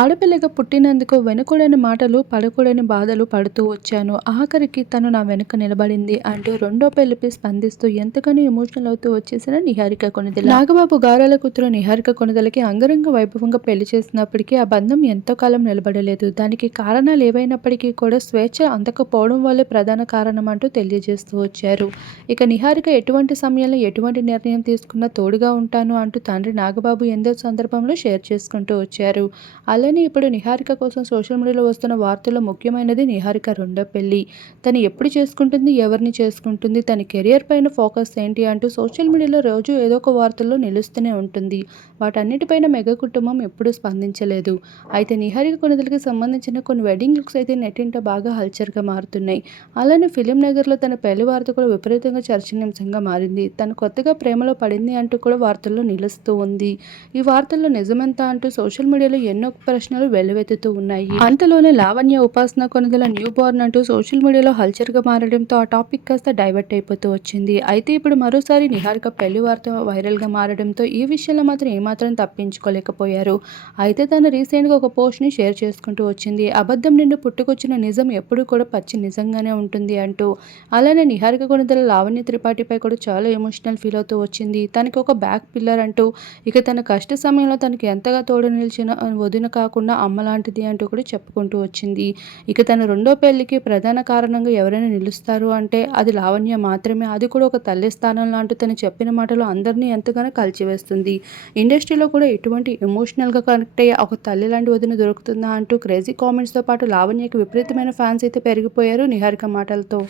ఆడపిల్లగా పుట్టినందుకు వినకూడని మాటలు, పడకూడని బాధలు పడుతూ వచ్చాను. ఆఖరికి తను నా వెనక నిలబడింది అంటూ రెండో పెళ్లిపై స్పందిస్తూ ఎంతగానో ఎమోషనల్ అవుతూ వచ్చేసిన నిహారిక కొణిదెల. నాగబాబు గారాల కూతురు నిహారిక కొణిదెలకి అంగరంగ వైభవంగా పెళ్లి చేసినప్పటికీ ఆ బంధం ఎంతో కాలం నిలబడలేదు. దానికి కారణాలు ఏవైనప్పటికీ కూడా స్వేచ్ఛ అందకపోవడం వల్లే ప్రధాన కారణం అంటూ తెలియజేస్తూ వచ్చారు. ఇక నిహారిక ఎటువంటి సమయంలో ఎటువంటి నిర్ణయం తీసుకున్నా తోడుగా ఉంటాను అంటూ తండ్రి నాగబాబు ఎంతో సందర్భంలో షేర్ చేసుకుంటూ వచ్చారు. అలానే ఇప్పుడు నిహారిక కోసం సోషల్ మీడియాలో వస్తున్న వార్తల్లో ముఖ్యమైనది నిహారిక రెండో పెళ్లి. తను ఎప్పుడు చేసుకుంటుంది, ఎవరిని చేసుకుంటుంది, తన కెరియర్ పైన ఫోకస్ ఏంటి అంటూ సోషల్ మీడియాలో రోజు ఏదో ఒక వార్తల్లో నిలుస్తూనే ఉంటుంది. వాటన్నిటిపైన మెగా కుటుంబం ఎప్పుడూ స్పందించలేదు. అయితే నిహారిక కొణిదెలకి సంబంధించిన కొన్ని వెడ్డింగ్ లుక్స్ అయితే నెట్టింట బాగా హల్చర్గా మారుతున్నాయి. అలానే ఫిలిం నగర్లో తన పెళ్లి వార్త కూడా విపరీతంగా చర్చనీయాంశంగా మారింది. తను కొత్తగా ప్రేమలో పడింది అంటూ కూడా వార్తల్లో నిలుస్తూ ఉంది. ఈ వార్తల్లో నిజమెంత అంటూ సోషల్ మీడియాలో ఎన్నో ప్రశ్నలు వెల్లువెత్తుతూ ఉన్నాయి. అంతలోనే లావణ్య ఉపాసన కొణిదెల న్యూ బోర్న్ అంటూ సోషల్ మీడియాలో హల్చర్గా మారడంతో ఆ టాపిక్ కాస్త డైవర్ట్ అయిపోతూ వచ్చింది. అయితే ఇప్పుడు మరోసారి నిహారిక పెళ్లి వార్త వైరల్గా మారడంతో ఈ విషయంలో మాత్రం ఏమాత్రం తప్పించుకోలేకపోయారు. అయితే తను రీసెంట్గా ఒక పోస్ట్ని షేర్ చేసుకుంటూ వచ్చింది. అబద్ధం నుండి పుట్టుకొచ్చిన నిజం ఎప్పుడూ కూడా పచ్చి నిజంగానే ఉంటుంది అంటూ. అలానే నిహారిక కొణిదెల లావణ్య త్రిపాఠిపై కూడా చాలా ఎమోషనల్ ఫీల్ అవుతూ వచ్చింది. తనకి ఒక బ్యాక్ పిల్లర్ అంటూ, ఇక తన కష్ట సమయంలో తనకి ఎంతగా తోడు నిలిచిన వదిన కాకుండా అమ్మ లాంటిది అంటూ కూడా చెప్పుకుంటూ వచ్చింది. ఇక తన రెండో పెళ్లికి ప్రధాన కారణంగా ఎవరైనా నిలుస్తారు అంటే అది లావణ్య మాత్రమే. అది కూడా ఒక తల్లి స్థానంలో అంటూ తను చెప్పిన మాటలు అందరినీ ఎంతగానో కలిచివేస్తుంది. ఇండస్ట్రీలో కూడా ఎటువంటి ఎమోషనల్గా కనెక్ట్ అయ్యే ఒక తల్లి లాంటి వదిన దొరుకుతుందా అంటూ క్రేజీ కామెంట్స్తో పాటు లావణ్యకి విపరీతమైన ఫ్యాన్స్ అయితే పెరిగిపోయారు నిహారిక మాటలతో.